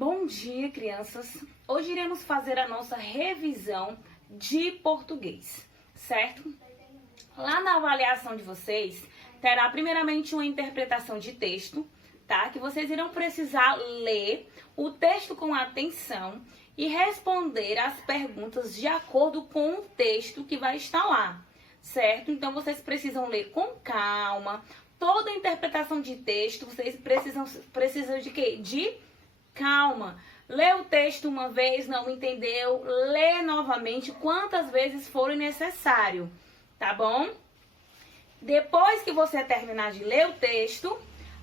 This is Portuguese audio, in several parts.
Bom dia, crianças! Hoje iremos fazer a nossa revisão de português, certo? Lá na avaliação de vocês, terá primeiramente uma interpretação de texto, tá? Que vocês irão precisar ler o texto com atenção e responder as perguntas de acordo com o texto que vai estar lá, certo? Então, vocês precisam ler com calma. Toda a interpretação de texto, vocês precisam de quê? De calma. Lê o texto uma vez, não entendeu, lê novamente quantas vezes for necessário, tá bom? Depois que você terminar de ler o texto,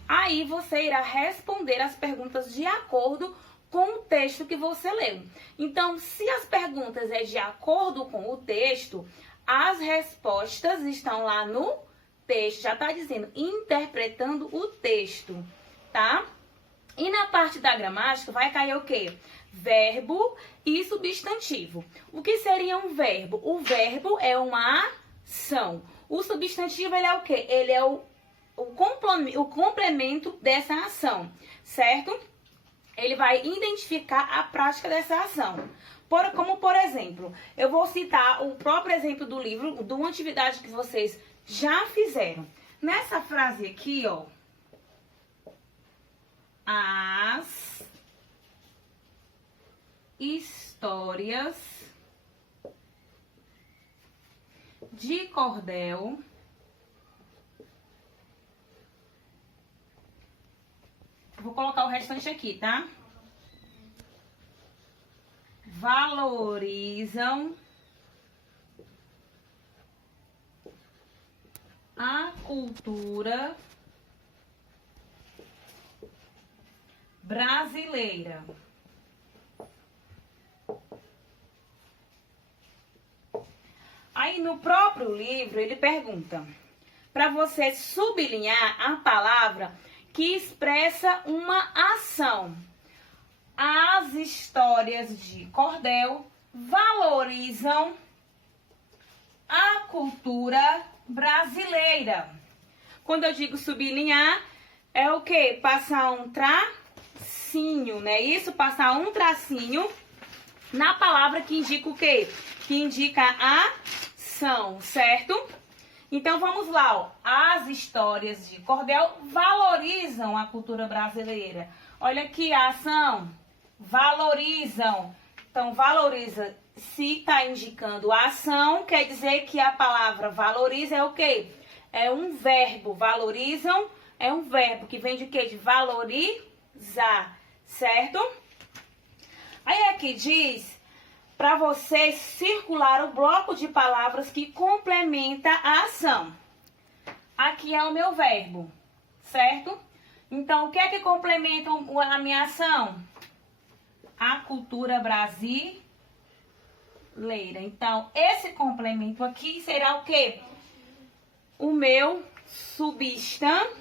aí você irá responder as perguntas de acordo com o texto que você leu. Então, se as perguntas é de acordo com o texto, as respostas estão lá no texto. Já está dizendo, interpretando o texto, tá? E na parte da gramática vai cair o quê? Verbo e substantivo. O que seria um verbo? O verbo é uma ação. O substantivo, ele é o quê? Ele é o complemento dessa ação, certo? Ele vai identificar a prática dessa ação. Como, por exemplo, eu vou citar o próprio exemplo do livro, de uma atividade que vocês já fizeram. Nessa frase aqui, ó. As histórias de cordel vou colocar o restante aqui, tá? Valorizam a cultura brasileira. Aí no próprio livro ele pergunta para você sublinhar a palavra que expressa uma ação. As histórias de cordel valorizam a cultura brasileira. Quando eu digo sublinhar, é o quê? Passar um tracinho, né? Isso, passar um tracinho na palavra que indica o quê? Que indica a ação, certo? Então, vamos lá, ó. As histórias de cordel valorizam a cultura brasileira. Olha aqui a ação. Valorizam. Então, valoriza. Se está indicando a ação, quer dizer que a palavra valoriza é o quê? É um verbo. Valorizam é um verbo que vem de quê? De valorizar, certo? Aí aqui diz para você circular o bloco de palavras que complementa a ação. Aqui é o meu verbo, certo? Então, o que é que complementa a minha ação? A cultura brasileira. Então, esse complemento aqui será o quê? O meu substantivo.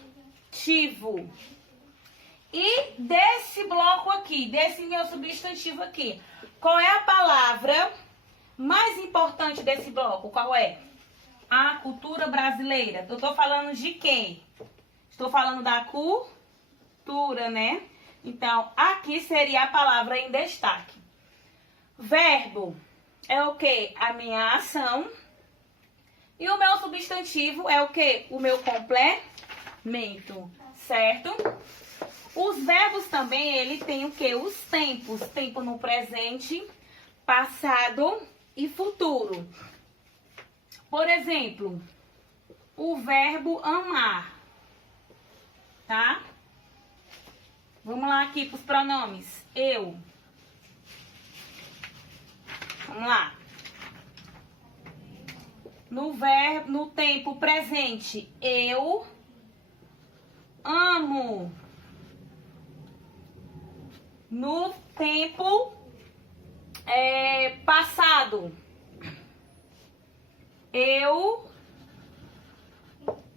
E desse bloco aqui, desse meu substantivo aqui, qual é a palavra mais importante desse bloco? Qual é? A cultura brasileira. Eu estou falando de quem? Estou falando da cultura, né? Então, aqui seria a palavra em destaque. Verbo é o quê? A minha ação. E o meu substantivo é o quê? O meu complemento, certo? Os verbos também, ele tem o quê? Os tempos. Tempo no presente, passado e futuro. Por exemplo, o verbo amar, tá? Vamos lá aqui para os pronomes. Eu. Vamos lá. No tempo presente, eu amo. No tempo passado, eu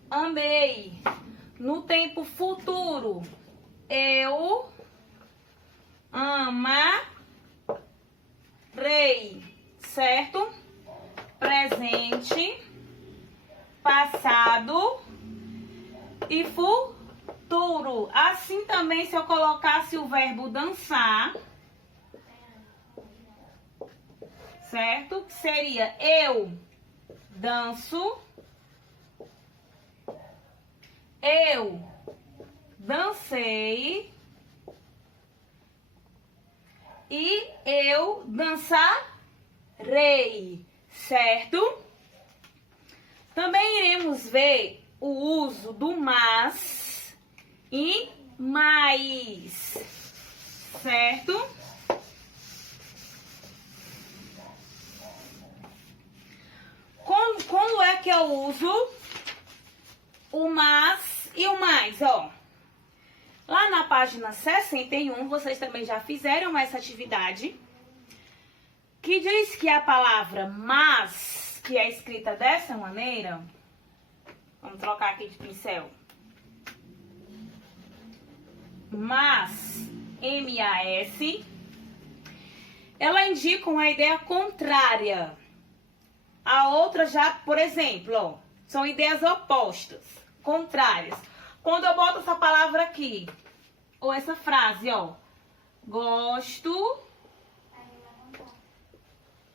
amei. No tempo futuro, eu amarei, certo? Presente, passado e futuro. Assim também também se eu colocasse o verbo dançar, certo? Que seria eu danço, eu dancei e eu dançarei, certo? Também iremos ver o uso do mas e mais, certo? Como é que eu uso o mas e o mais, ó? Lá na página 61, vocês também já fizeram essa atividade, que diz que a palavra mas, que é escrita dessa maneira, vamos trocar aqui de pincel, mas, M-A-S, ela indica uma ideia contrária. A outra já, por exemplo, ó, são ideias opostas, contrárias. Quando eu boto essa palavra aqui, ou essa frase, ó, gosto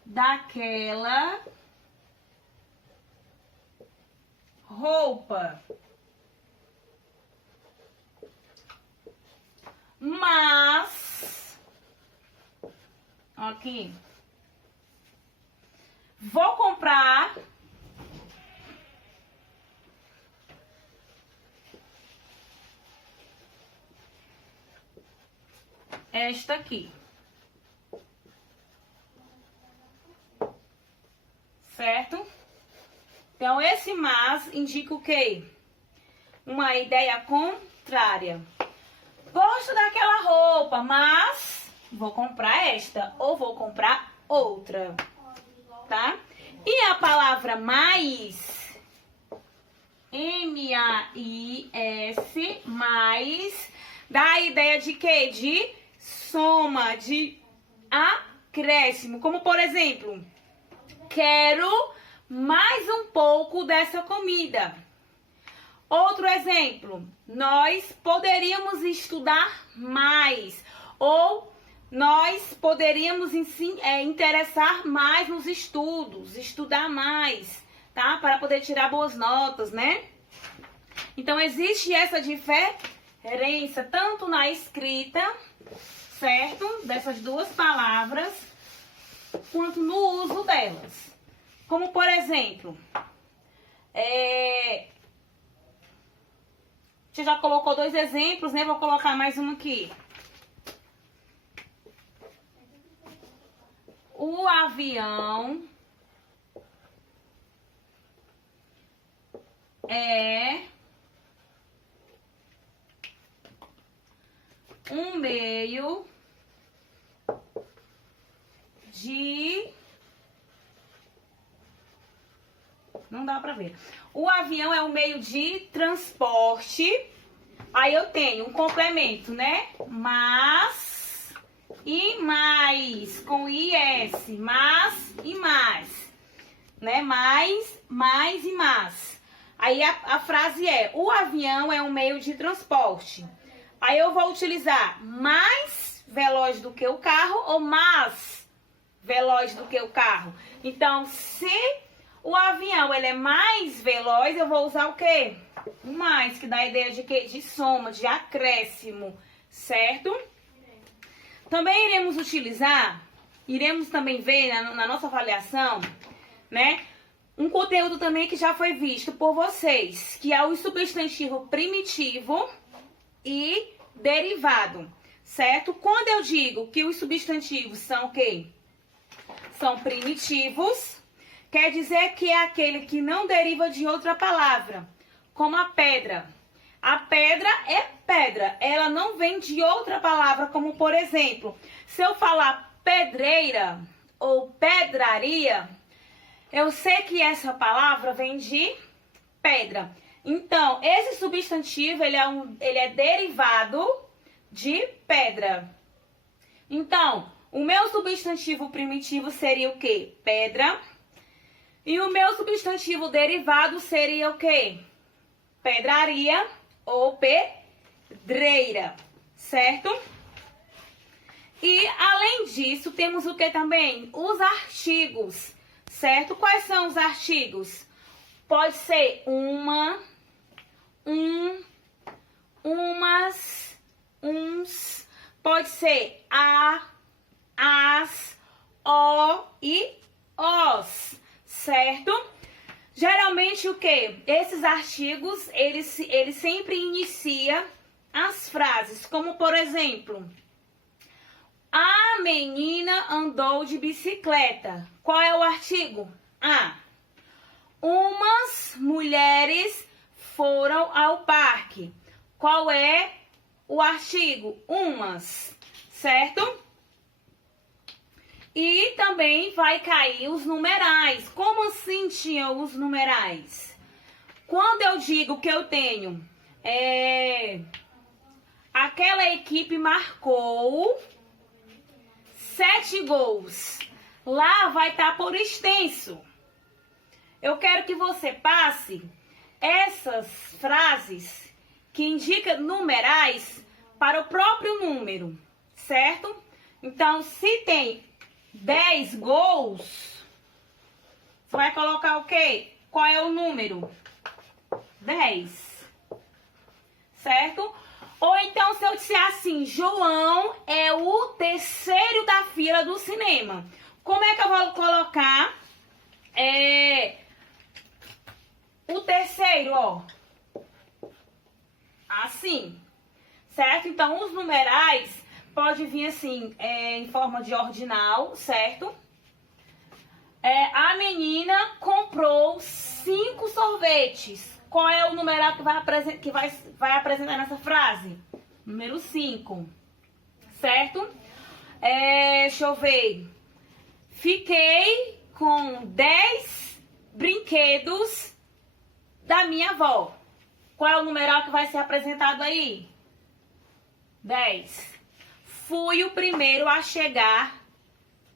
daquela roupa, mas aqui vou comprar esta aqui, certo? Então, esse mas indica o quê? Uma ideia contrária. Gosto daquela roupa, mas vou comprar esta ou vou comprar outra, tá? E a palavra mais, M-A-I-S, mais, dá a ideia de quê? De soma, de acréscimo. Como, por exemplo, quero mais um pouco dessa comida. Outro exemplo, nós poderíamos estudar mais, ou nós poderíamos interessar mais nos estudos, estudar mais, tá? Para poder tirar boas notas, né? Então, existe essa diferença tanto na escrita, certo? Dessas duas palavras, quanto no uso delas. Como, por exemplo, você já colocou dois exemplos, né? Vou colocar mais um aqui. O avião é um meio de... Não dá pra ver. O avião é um meio de transporte. Aí eu tenho um complemento, né? Mas e mais, com IS. Mas e mais. Né? Mais e mais. Aí a frase é: o avião é um meio de transporte. Aí eu vou utilizar mais veloz do que o carro ou mais veloz do que o carro. Então, se o avião ele é mais veloz, eu vou usar o quê? O mais, que dá a ideia de quê? De soma, de acréscimo, certo? Também iremos também ver na nossa avaliação, né? Um conteúdo também que já foi visto por vocês, que é o substantivo primitivo e derivado, certo? Quando eu digo que os substantivos são o quê? São primitivos, quer dizer que é aquele que não deriva de outra palavra, como a pedra. A pedra é pedra, ela não vem de outra palavra, como por exemplo, se eu falar pedreira ou pedraria, eu sei que essa palavra vem de pedra. Então, esse substantivo, ele é derivado de pedra. Então, o meu substantivo primitivo seria o quê? Pedra. E o meu substantivo derivado seria o quê? Pedraria ou pedreira. certo? E, além disso, temos o que também? Os artigos, certo? Quais são os artigos? Pode ser uma, umas, uns. Pode ser a, as, o e os, certo? Geralmente o que? Esses artigos, eles sempre iniciam as frases, como por exemplo, a menina andou de bicicleta. Qual é o artigo? A. Umas mulheres foram ao parque. Qual é o artigo? Umas, certo? E também vai cair os numerais. Como assim tinha os numerais? Quando eu digo que eu tenho aquela equipe marcou 7 gols. Lá vai estar por extenso. Eu quero que você passe essas frases que indicam numerais para o próprio número, certo? Então, se tem 10 gols, você vai colocar o quê? Qual é o número? 10. Certo? Ou então, se eu disser assim, João é o terceiro da fila do cinema. Como é que eu vou colocar o terceiro, ó? Assim. Certo? Então, os numerais pode vir assim, em forma de ordinal, certo? A menina comprou 5 sorvetes. Qual é o numeral que vai apresentar nessa frase? Número 5, certo? Deixa eu ver. Fiquei com 10 brinquedos da minha avó. Qual é o numeral que vai ser apresentado aí? 10. Fui o primeiro a chegar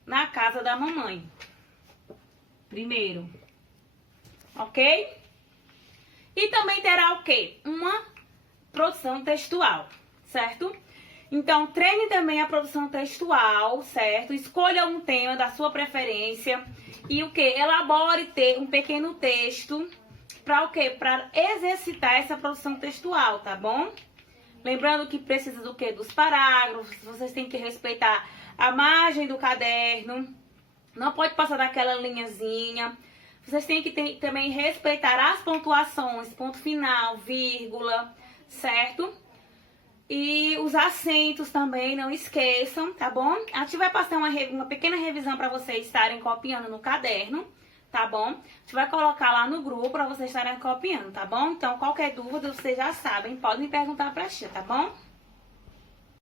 na casa da mamãe. Primeiro. Ok? E também terá o quê? Uma produção textual, certo? Então, treine também a produção textual, certo? Escolha um tema da sua preferência e o quê? Elabore um pequeno texto para o quê? Para exercitar essa produção textual, tá bom? Lembrando que precisa do quê? Dos parágrafos, vocês têm que respeitar a margem do caderno, não pode passar daquela linhazinha. Vocês têm que também respeitar as pontuações, ponto final, vírgula, certo? E os acentos também, não esqueçam, tá bom? A gente vai passar uma pequena revisão para vocês estarem copiando no caderno, tá bom? A gente vai colocar lá no grupo para vocês estarem copiando, tá bom? Então, qualquer dúvida, vocês já sabem, podem me perguntar pra tia, tá bom?